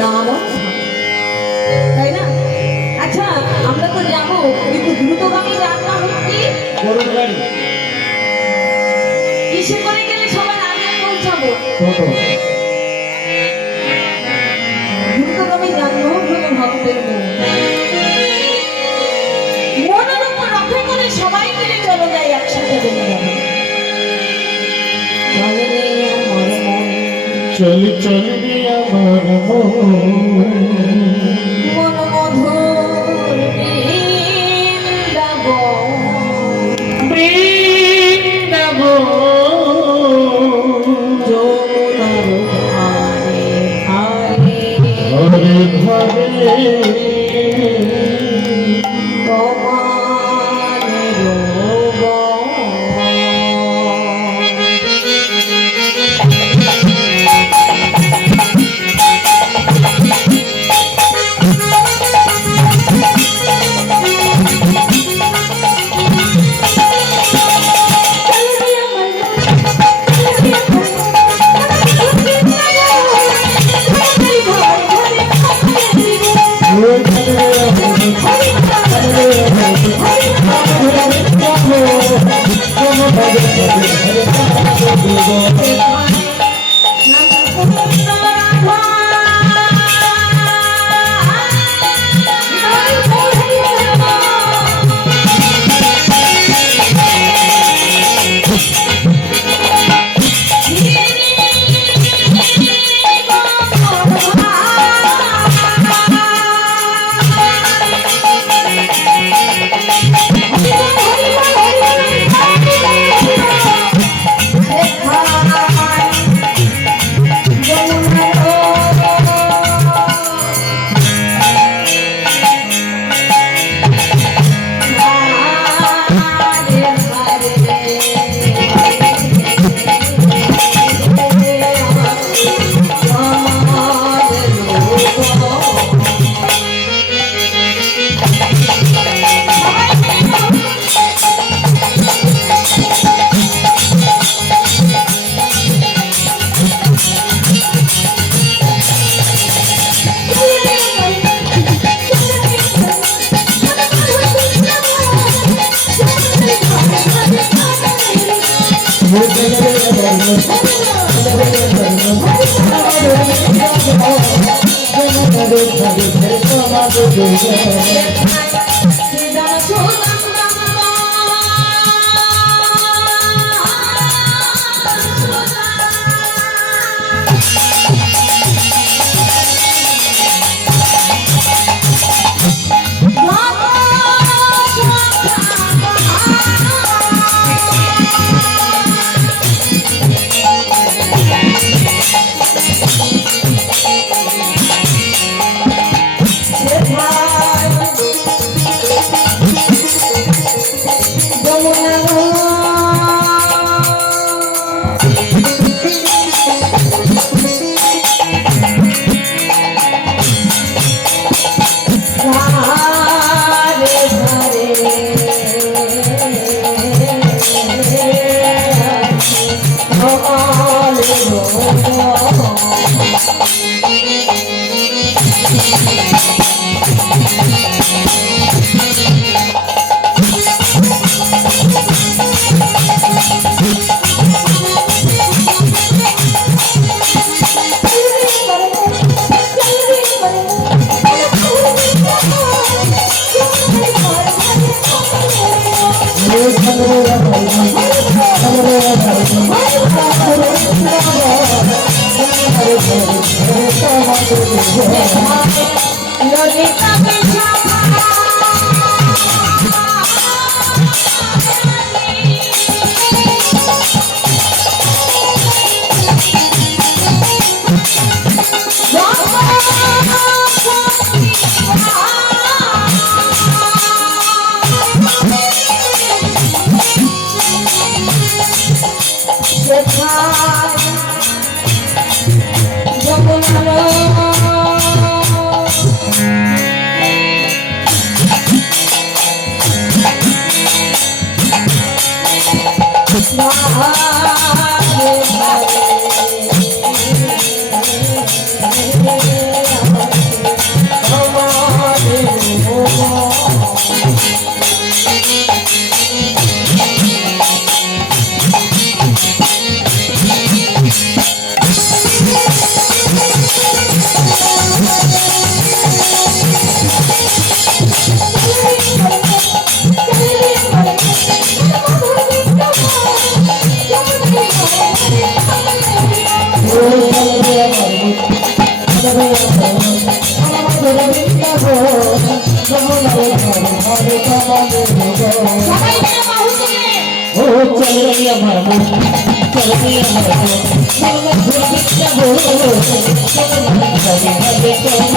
নাম তাই না? আচ্ছা আমরা তো যাবো, কিন্তু দ্রুতগামী যাত্রা হচ্ছে গরুর গাড়ি কিসে করে গেলে সবার আগে পৌঁছাবো? দ্রুতগামী যানবাহন হলো ভক্তের মন। মনের উপর রক্ষা করে সবাই মিলে চলে যায় একসাথে বৃন্দাবন। চলে চলে আমার মন মন মধুর বৃন্দাবন, বৃন্দাবন যমুনার ধারে ধারে ঘরে ঘরে তোমার বন। চলবি আমার মন চলবি আমার মন চলবে ঘুরবি যাবো চলবে ভাবে ভাবে চলবে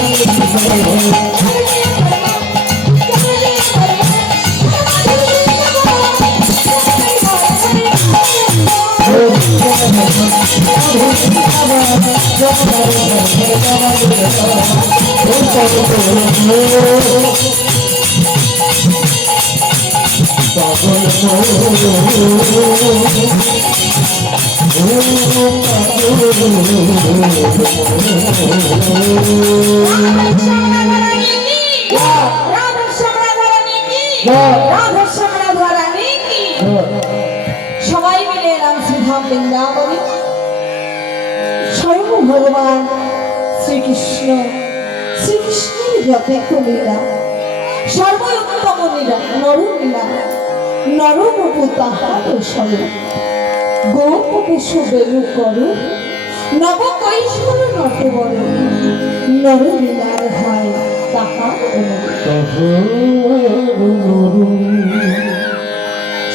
সবাই মিলে এলাম শ্রীধাম বৃন্দাবনে। স্বয়ং ভগবান শ্রীকৃষ্ণের যথেষ্ট লীলা, সর্বোত্তম লীলা নরলীলা, নরবপু তাহার স্বরূপ গোপকেশ বেরু করু নব কৈশোর নটবর নরলীলার হয় তাহার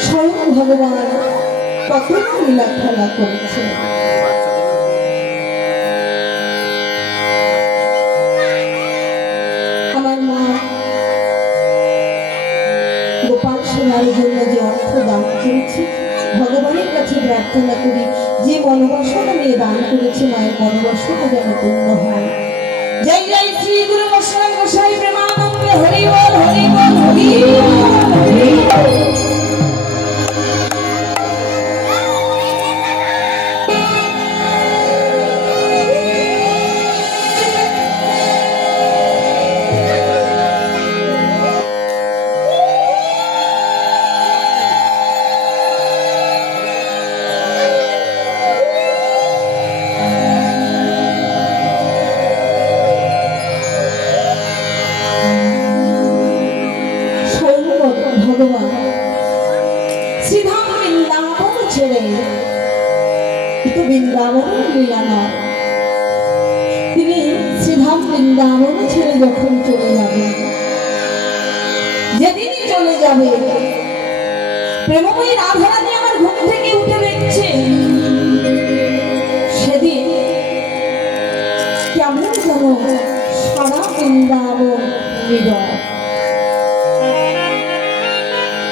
স্বয়ং ভগবান কত লীলা খেলা করেছে। আমার মা গোপাল সোনার জন্য যে অর্থ দান করেছে, ভগবানের কাছে প্রার্থনা করি যে মনোবাসনা নিয়ে দান করেছে মায়ের মনোবাসনা যেন পূর্ণ হয়। জয় জয় শ্রী গুরু গোসাই গোসাই প্রেমানন্দে হরি বল হরি বল হরি হরি বল। ভগবান শ্রীধাম বৃন্দাবন ছেড়ে, কিন্তু বৃন্দাবনের লীলা নয়, তিনি শ্রীধাম বৃন্দাবন ছেড়ে যখন চলে যাবে, যেদিনই চলে যাবে প্রেমময়ী রাধারানী আমার ঘুম থেকে উঠে দেখছে, সেদিন কেমন যেন সারা বৃন্দাবন নীরব।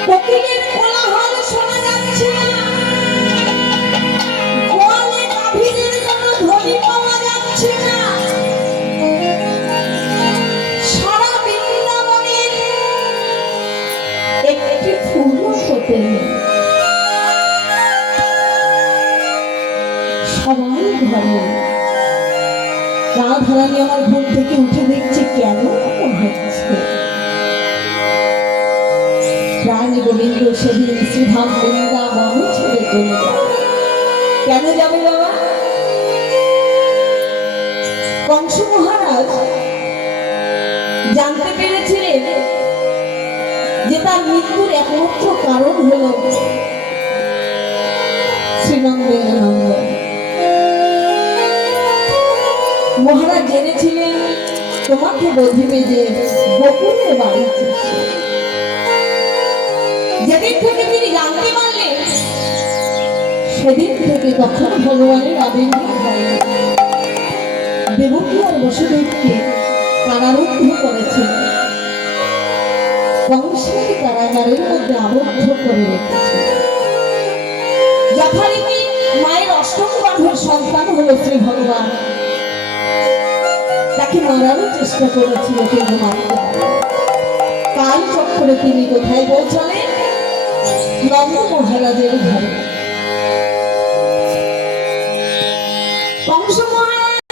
কোকিলের কোলাহল শোনা যাচ্ছে না, গোয়ালে গাভীরের কোনো ধ্বনি পাওয়া যাচ্ছে না, সারা বৃন্দাবনের একটি ফুলও ফোটে নেই। সবাই ঘরে। রাধারানী আমার ঘুম থেকে উঠে দেখছে কেন হচ্ছে। রানী গোবিন্দ সেদিন শ্রীধাম বৃন্দাবন ছেড়ে চলে যাবে। কেন যাবে বাবা? কংস মহারাজ জানতে পেরেছিলেন যে তার মৃত্যুর একমাত্র কারণ হল শ্রীনন্দের নন্দন। মহারাজ জেনেছিলেন তোমাকে বধিবে যে গোকুলের বাড়ি। যেদিন থেকে তিনি জানতে পারলেন সেদিন থেকে তখন ভগবানের আবির্ভাব হয়। দেবকী আর বসুদেবকে কারারুদ্ধ করেছেন, কংসের কারাগারের মধ্যে আবদ্ধ করে রেখেছে। যথারীতি মায়ের অষ্টম গর্ভের সন্তান হল শ্রী ভগবান, তাকে মারারও চেষ্টা করেছিল কিন্তু মারতে পারে। কাল চক্করে তিনি কোথায় পৌঁছালেন? নন্দ মহারাজের ঘরে।